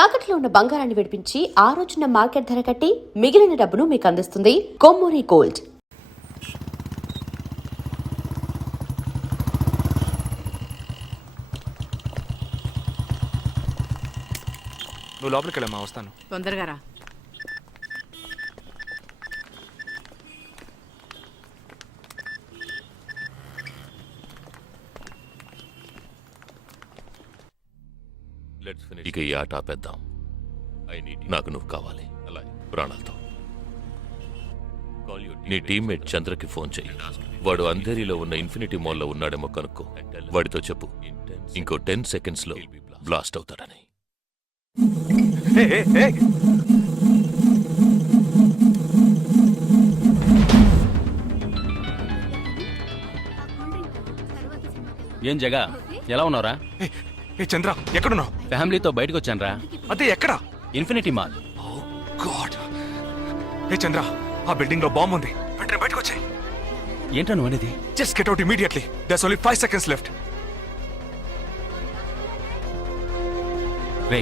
తాకట్లో ఉన్న బంగారాన్ని విడిపించి ఆ రోజున మార్కెట్ ధర కట్టి మిగిలిన డబ్బును మీకు అందిస్తుంది కొమ్మూరి గోల్డ్. నువ్వు లోపలికి వెళ్ళమ్మా, వస్తాను. తొందరగా రా. ఇక ఈ ఆట ఆపేద్దాం. నాకు నువ్వు కావాలి ప్రాణాలతో. నీ టీమ్మేట్ చంద్రకి ఫోన్ చెయ్యి. వాడు అంధేరిలో ఉన్న ఇన్ఫినిటీ మాల్లో ఉన్నాడేమో కనుక్కో. వాడితో చెప్పు ఇంకో 10 seconds లో బ్లాస్ట్ అవుతాడని. ఏం జగా, ఎలా ఉన్నారా? చంద్ర, ఎక్కడున్నావు? ఫ్యామిలీతో బయటకు వచ్చానరా. అదే ఎక్కడ? Infinity mall. చంద్ర, ఆ బిల్డింగ్ లో బాంబు ఉంది. వెంటనే బయటకు వచ్చాయి. ఏంటో నువ్వు అనేది? Just get out immediately. There's only 5 seconds left. రే,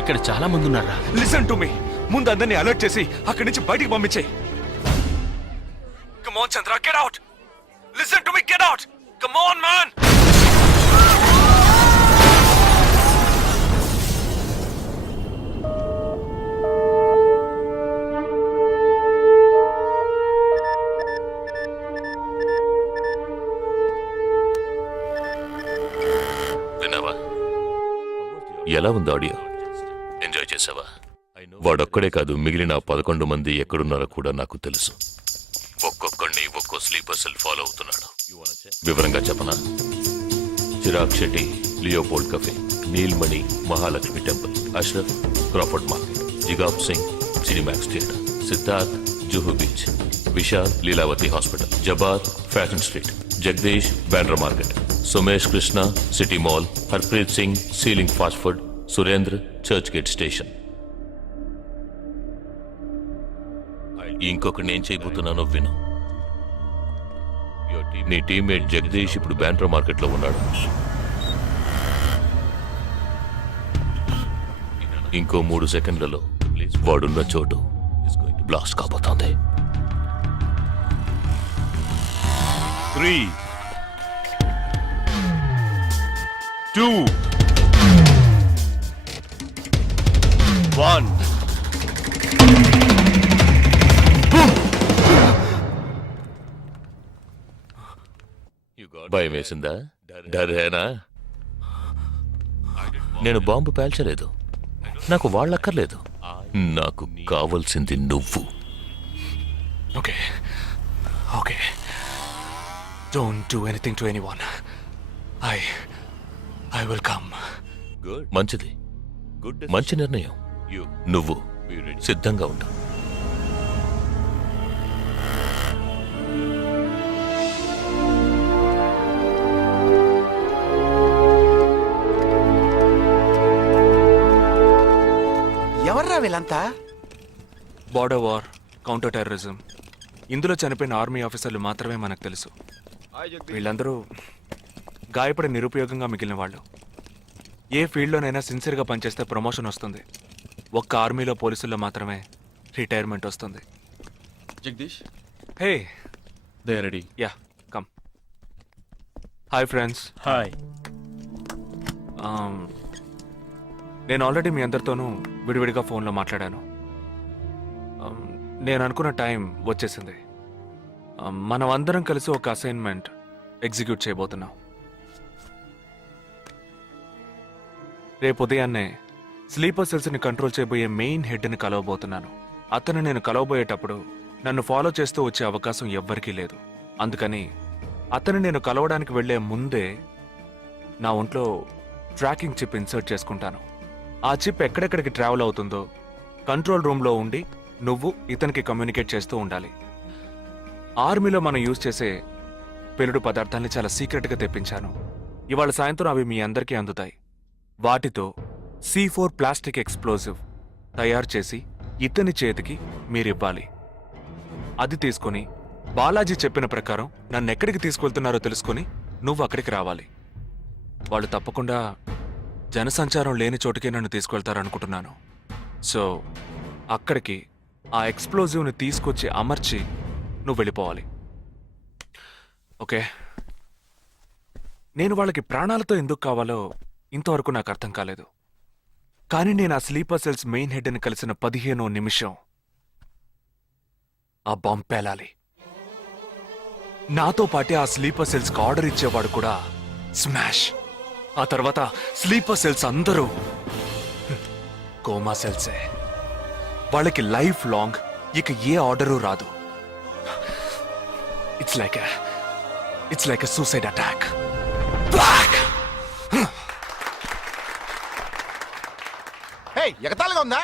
ఇక్కడ చాలా మంది ఉన్నారా. Listen to me. ముందు అందరినీ అలర్ట్ చేసి అక్కడి నుంచి బయటికి పంపించేయి. Come on Chandra, get out. Listen to me, get out. Come on man. విన్నావా? ఎలా ఉంది ఆడియో? ఎంజాయ్ చేసావా? వాడొక్కడే కాదు, మిగిలిన 11 మంది ఎక్కడున్నారో కూడా నాకు తెలుసు. ఒక్కొక్కడిని ఒక్కో స్లీపర్ సెల్ ఫాలో అవుతున్నాడు. వివరంగా చెప్పనా? Chirag Shetty, Leopold cafe, Neelmani, Mahalakshmi temple, Ashraf, Crawford market, Jigab Singh, Cinemax theatre, Siddharth, Juhu beach, Vishal, Lilavati hospital, Jabbar, fashion street, Jagdish, Bandra market, Sumesh Krishna, city mall, Harpreet Singh, ceiling fast food, Surendra, Churchgate station. ఇంకొకటి నేను చేయబోతున్నానో విను. నీ టీమ్మేట్ జగదీష్ ఇప్పుడు బ్యాండ్రా మార్కెట్ లో ఉన్నాడు. ఇంకో 3 సెకండ్లలో వాడున్న చోటు బ్లాస్ట్ కాబోతోంది. 3, 2, 1. భయం వేసిందా? డరేనా? నేను బాంబు పేల్చలేదు. నాకు వాళ్ళక్కర్లేదు. నాకు కావలసింది నువ్వు. Okay okay, don't do anything to anyone. I will come. మంచిది, మంచి నిర్ణయం. నువ్వు సిద్ధంగా ఉండు. ఎవర్రా వీళ్ళంతా? బార్డర్ వార్, కౌంటర్ టెర్రరిజం, ఇందులో చనిపోయిన ఆర్మీ ఆఫీసర్లు మాత్రమే మనకు తెలుసు. వీళ్ళందరూ గాయపడి నిరుపయోగంగా మిగిలిన వాళ్ళు. ఏ ఫీల్డ్లోనైనా సిన్సియర్గా పనిచేస్తే ప్రమోషన్ వస్తుంది. ఒక్క ఆర్మీలో పోలీసుల్లో మాత్రమే రిటైర్మెంట్ వస్తుంది. Jagdish, hey, they ready. Yeah, come. Hi friends. Hi. నేను ఆల్రెడీ మీ అందరితోనూ విడివిడిగా ఫోన్లో మాట్లాడాను. నేను అనుకున్న టైం వచ్చేసింది. మనం అందరం కలిసి ఒక అసైన్మెంట్ ఎగ్జిక్యూట్ చేయబోతున్నాం. రేపు ఉదయాన్నే స్లీపర్ సెల్స్ని కంట్రోల్ చేయబోయే మెయిన్ హెడ్ని కలవబోతున్నాను. అతను నేను కలవబోయేటప్పుడు నన్ను ఫాలో చేస్తూ వచ్చే అవకాశం ఎవ్వరికీ లేదు. అందుకని అతను నేను కలవడానికి వెళ్లే ముందే నా ఒంట్లో ట్రాకింగ్ చిప్ ఇన్సర్ట్ చేసుకుంటాను. ఆ చిప్ ఎక్కడెక్కడికి ట్రావెల్ అవుతుందో కంట్రోల్ రూమ్లో ఉండి నువ్వు ఇతనికి కమ్యూనికేట్ చేస్తూ ఉండాలి. ఆర్మీలో మనం యూజ్ చేసే పెలుడు పదార్థాన్ని చాలా సీక్రెట్గా తెప్పించాను. ఇవాళ సాయంత్రం అవి మీ అందరికీ అందుతాయి. వాటితో C4 ప్లాస్టిక్ ఎక్స్ప్లోజివ్ తయారు చేసి ఇతని చేతికి మీరివ్వాలి. అది తీసుకుని బాలాజీ చెప్పిన ప్రకారం నన్నెక్కడికి తీసుకెళ్తున్నారో తెలుసుకుని నువ్వు అక్కడికి రావాలి. వాళ్ళు తప్పకుండా జనసంచారం లేని చోటుకే నన్ను తీసుకెళ్తారనుకుంటున్నాను. సో అక్కడికి ఆ ఎక్స్ప్లోజివ్ని తీసుకొచ్చి అమర్చి నువ్వు వెళ్ళిపోవాలి. ఓకే? నేను వాళ్ళకి ప్రాణాలతో ఎందుకు కావాలో ఇంతవరకు నాకు అర్థం కాలేదు. కానీ నేను ఆ స్లీపర్ సెల్స్ మెయిన్ హెడ్ని కలిసిన 15వ నిమిషం ఆ బాంబ్ పేలాలి. నాతో పాటే ఆ స్లీపర్ సెల్స్కి ఆర్డర్ ఇచ్చేవాడు కూడా స్మాష్. ఆ తర్వాత స్లీపర్ సెల్స్ అందరూ కోమా సెల్సే. వాళ్ళకి లైఫ్ లాంగ్ ఇక ఏ ఆర్డరు రాదు. It's like a suicide attack. ఎగతాళిగా ఉందా?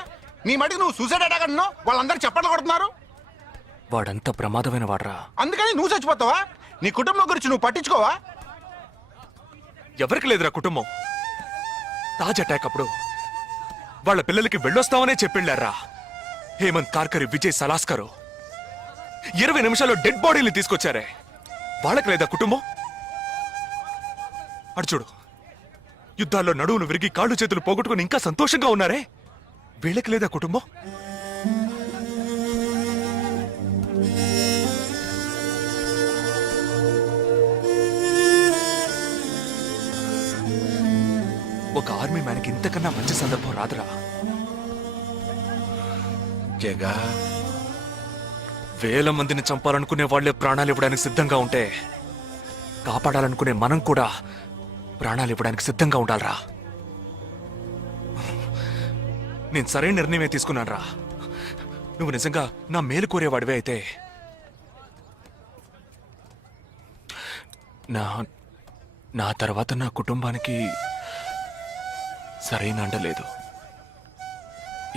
నీ మటుకు నువ్వు సూసైడ్ అటాక్ అంటున్నావు, వాళ్ళందరూ చప్పట్లు కొడుతున్నారు. వాడంత ప్రమాదమైన వాడ్రా. అందుకని నువ్వు చచ్చిపోతావా? నీ కుటుంబం గురించి నువ్వు పట్టించుకోవా? ఎవరికి లేదురా కుటుంబం. తాజ్ అటాక్ అప్పుడు వాళ్ళ పిల్లలకి వెళ్ళొస్తామనే చెప్పెళ్ళారా. హేమంత్ కార్కరి, విజయ్ సలాస్కరు 20 నిమిషాల్లో డెడ్ బాడీని తీసుకొచ్చారే. వాళ్ళకి లేదా కుటుంబం? అడు చూడు, యుద్ధాల్లో నడువును విరిగి కాళ్ళు చేతులు పోగొట్టుకుని ఇంకా సంతోషంగా ఉన్నారే. వీళ్ళకి లేదా కుటుంబం? ఒక ఆర్మీ మ్యాన్కి ఇంతకన్నా మంచి సందర్భం రాదురా. జగా, వేల మందిని చంపాలనుకునే వాళ్లే ప్రాణాలు ఇవ్వడానికి సిద్ధంగా ఉంటే కాపాడాలనుకునే మనం కూడా ప్రాణాలు ఇవ్వడానికి సిద్ధంగా ఉండాలరా. నేను సరైన నిర్ణయమే తీసుకున్నానురా. నువ్వు నిజంగా నా మేలు కోరేవాడివే అయితే నా తర్వాత నా కుటుంబానికి సరైన అండ లేదు.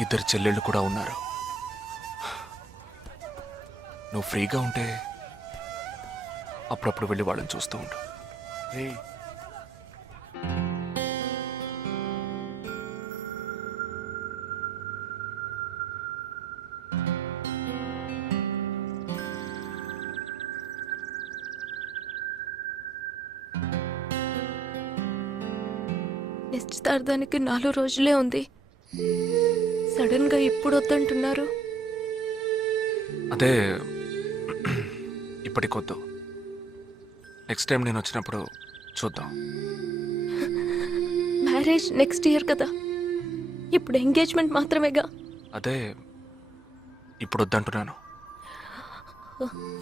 2 చెల్లెళ్ళు కూడా ఉన్నారు. నువ్వు ఫ్రీగా ఉంటే అప్పుడప్పుడు వెళ్ళి వాళ్ళని చూస్తూ ఉండు. నిశ్చితార్థానికి 4 రోజులే ఉంది. సడన్ గా ఇప్పుడు వద్దంటున్నారు. అదే ఇప్పటికొద్దు. నెక్స్ట్ టైం నేను వచ్చినప్పుడు చూద్దాం. మ్యారేజ్ నెక్స్ట్ ఇయర్ కదా, ఇప్పుడు ఎంగేజ్మెంట్ మాత్రమేగా. అదే ఇప్పుడు వద్దంటున్నాను.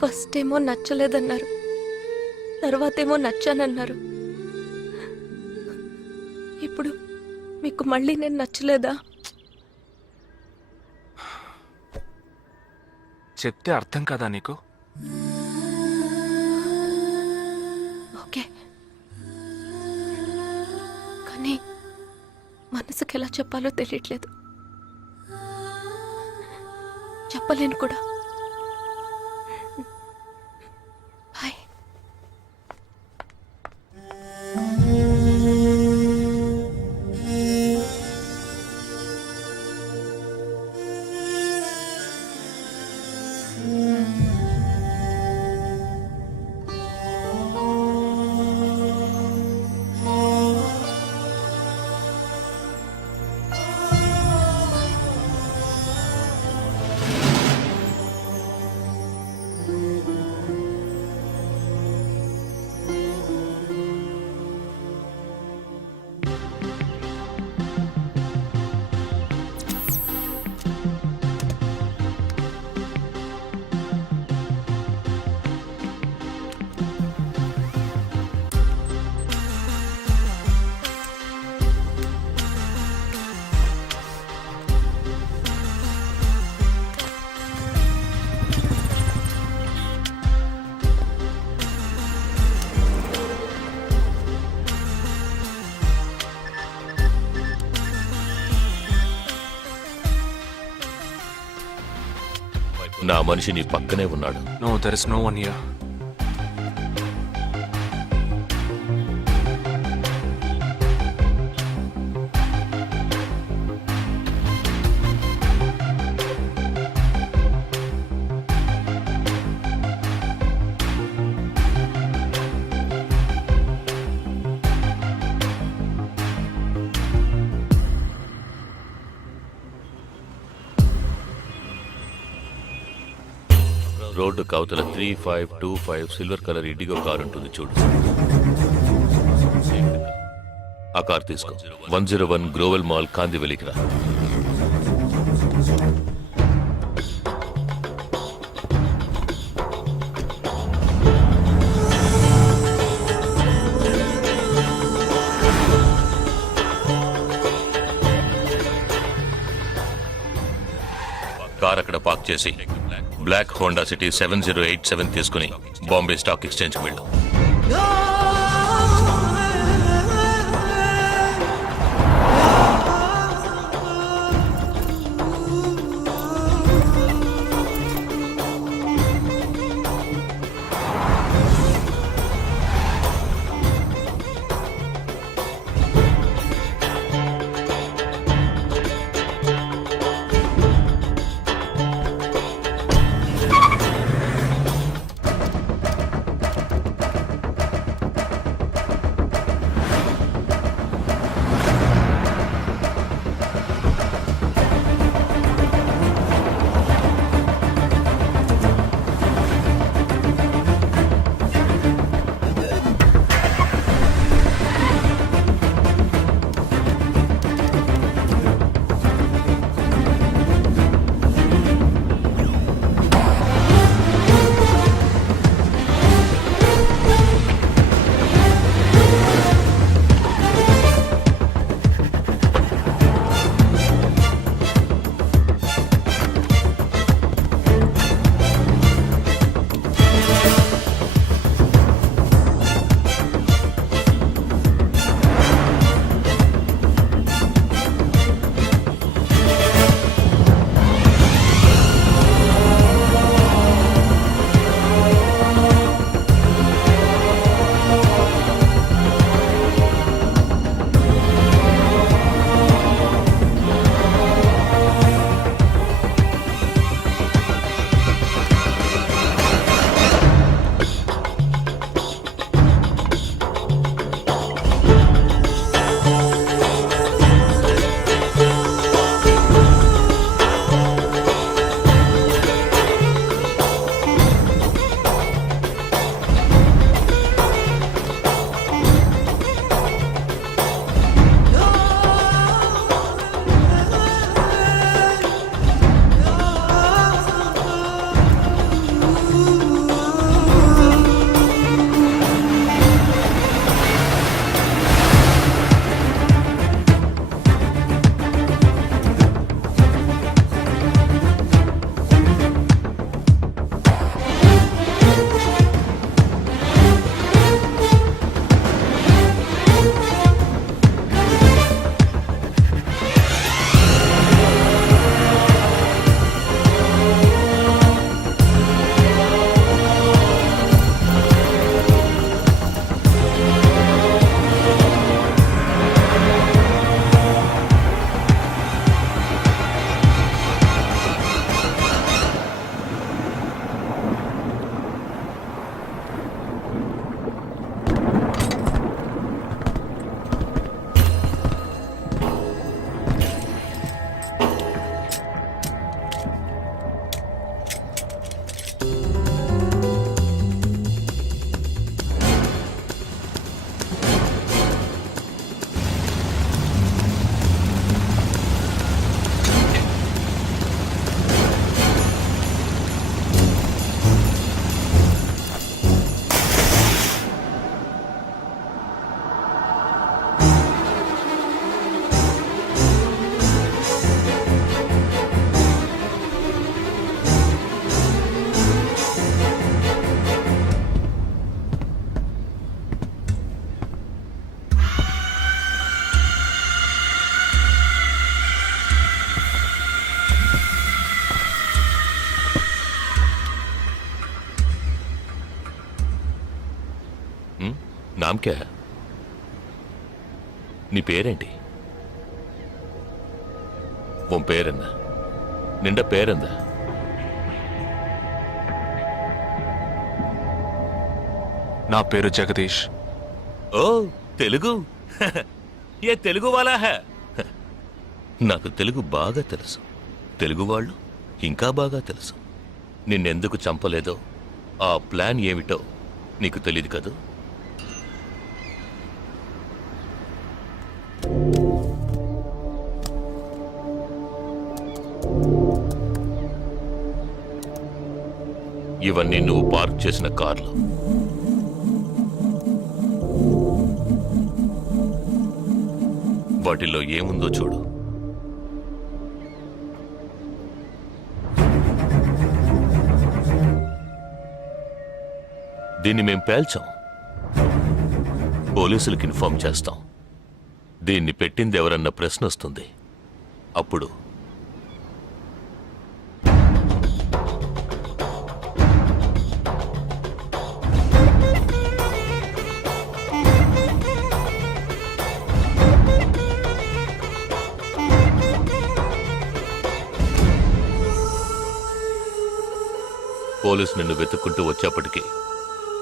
ఫస్ట్ ఏమో నచ్చలేదన్నారు, తర్వాతేమో నచ్చానన్నారు. ఇప్పుడు మీకు మళ్ళీ నేను నచ్చలేదా? చెప్తే అర్థం కాదా నీకు? ఓకే, కానీ మనసుకి ఎలా చెప్పాలో తెలియట్లేదు. చెప్పలేను కూడా. బాయ్. నా మనిషి నీ పక్కనే ఉన్నాడు. No, there is no one here. Road కవతల 3525 సిల్వర్ కలర్ ఇండిగో కార్ ఉంటుంది చూడు. ఆ కార్ తీసుకో. 101 గ్రోవెల్ మాల్ కాందివెలికి రా. కార్ అక్కడ పార్క్ చేసి బ్లాక్ హోండా సిటీ 7087 తీసుకుని బాంబే స్టాక్ ఎక్స్చేంజ్కి వెళ్ళు. నామ్ క్యా హై? నీ పేరేంటి? ఉన్ పేరెన్న? నిండ పేరెంద? నా పేరు జగదీష్. ఓ తెలుగు. ఏ తెలుగు వాలా హై? నాకు తెలుగు బాగా తెలుసు. తెలుగు వాళ్ళు ఇంకా బాగా తెలుసు. నిన్నెందుకు చంపలేదో ఆ ప్లాన్ ఏమిటో నీకు తెలియదు కదూ? ఇవన్నీ నువ్వు పార్క్ చేసిన కార్లు. వాటిల్లో ఏముందో చూడు. దీన్ని మేం పేల్చాం. పోలీసులకు ఇన్ఫార్మ్ చేస్తాం. దీన్ని పెట్టింది ఎవరన్న ప్రశ్న వస్తుంది. అప్పుడు పోలీసు నిన్ను వెతుక్కుంటూ వచ్చేప్పటికీ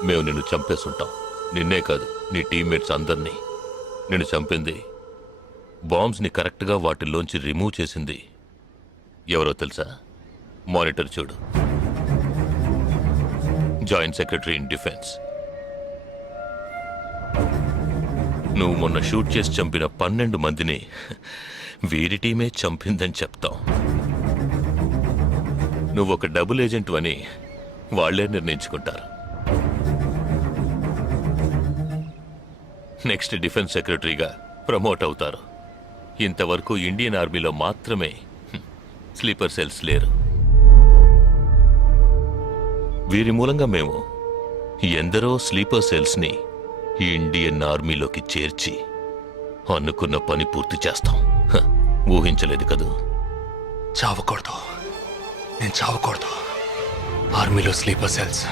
మేము నిన్ను చంపేసుంటాం. నిన్నే కాదు, నీ టీమ్మేట్స్ అందరినీ. నిన్ను చంపింది, బాంబ్స్ని కరెక్ట్గా వాటిల్లోంచి రిమూవ్ చేసింది ఎవరో తెలుసా? మానిటర్ చూడు. Joint secretary in defence. నువ్వు మొన్న షూట్ చేసి చంపిన 12 మందిని వీరి టీమే చంపిందని చెప్తాం. నువ్వు ఒక డబుల్ ఏజెంట్ అని వాళ్లే నిర్ణయించుకుంటారు. నెక్స్ట్ డిఫెన్స్ సెక్రటరీగా ప్రమోట్ అవుతారు. ఇంతవరకు ఇండియన్ ఆర్మీలో మాత్రమే స్లీపర్ సెల్స్ లేరు. వీరి మూలంగా మేము ఎందరో స్లీపర్ సెల్స్ని ఇండియన్ ఆర్మీలోకి చేర్చి అనుకున్న పని పూర్తి చేస్తాం. ఊహించలేదు కదూ? చావకూడదు, నేను చావకూడదు. ఆర్మీలో స్లీపర్ సెల్స్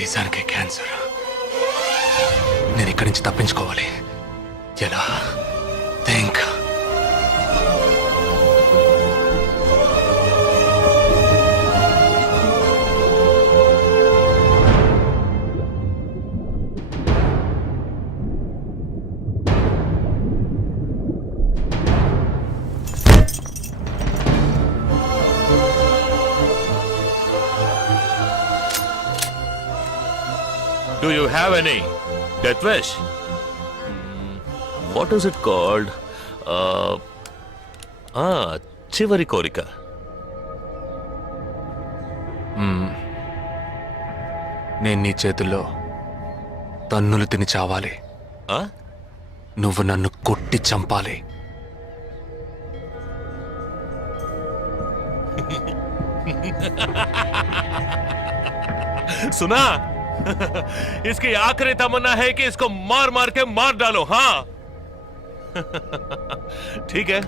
దేశానికే క్యాన్సర్. నేను ఇక్కడి నుంచి తప్పించుకోవాలి. ఎలా? Think. Do you have any death wish? What is it called? చివరి కోరిక. నేను నీ చేతుల్లో తన్నులు తిని చావాలి. నువ్వు నన్ను కొట్టి చంపాలి. सुना? इसकी आखिरी तमन्ना है कि इसको मार मार के मार डालो. हाँ ठीक है.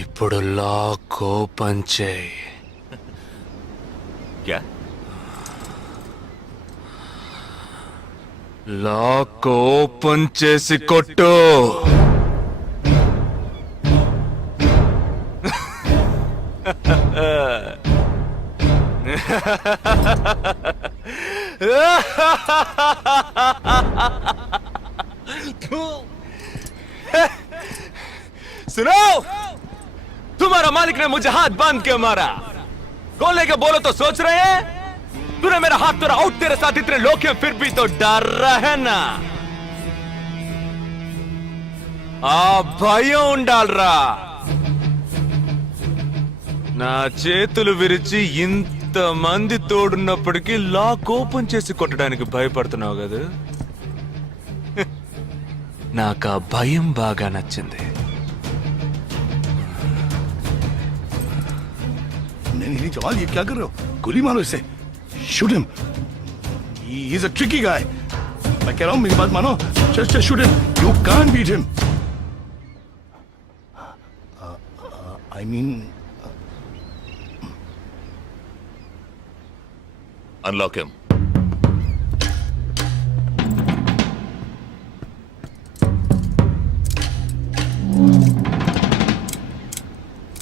ఇప్పుడు లాక్ ఓపెన్ చేయి. क्या? లాక్ ఓపెన్ చేసి కొట్టు. सुनो, तुम्हारा मालिक ने मुझे हाथ बांध के मारा। कौन लेके बोलो तो सोच रहे हैं? तूने मेरा हाथ तोड़ा आउट, तेरे साथ इतने लोग हैं फिर भी तो डर रहा है ना। ఆ భయం ఉండాలరా. నా చేతులు విరిచి ఇంతమంది తోడున్నప్పటికీ లాక్ ఓపెన్ చేసి కొట్టడానికి భయపడుతున్నావు కదా. నాకు ఆ భయం బాగా నచ్చింది. नहीं जवान ये क्या कर रहे हो? गोली मारो इसे. Shoot him. He is a tricky guy. मैं कह रहा हूं मेरी बात मानो. Just shoot him. You can't beat him. I mean unlock him.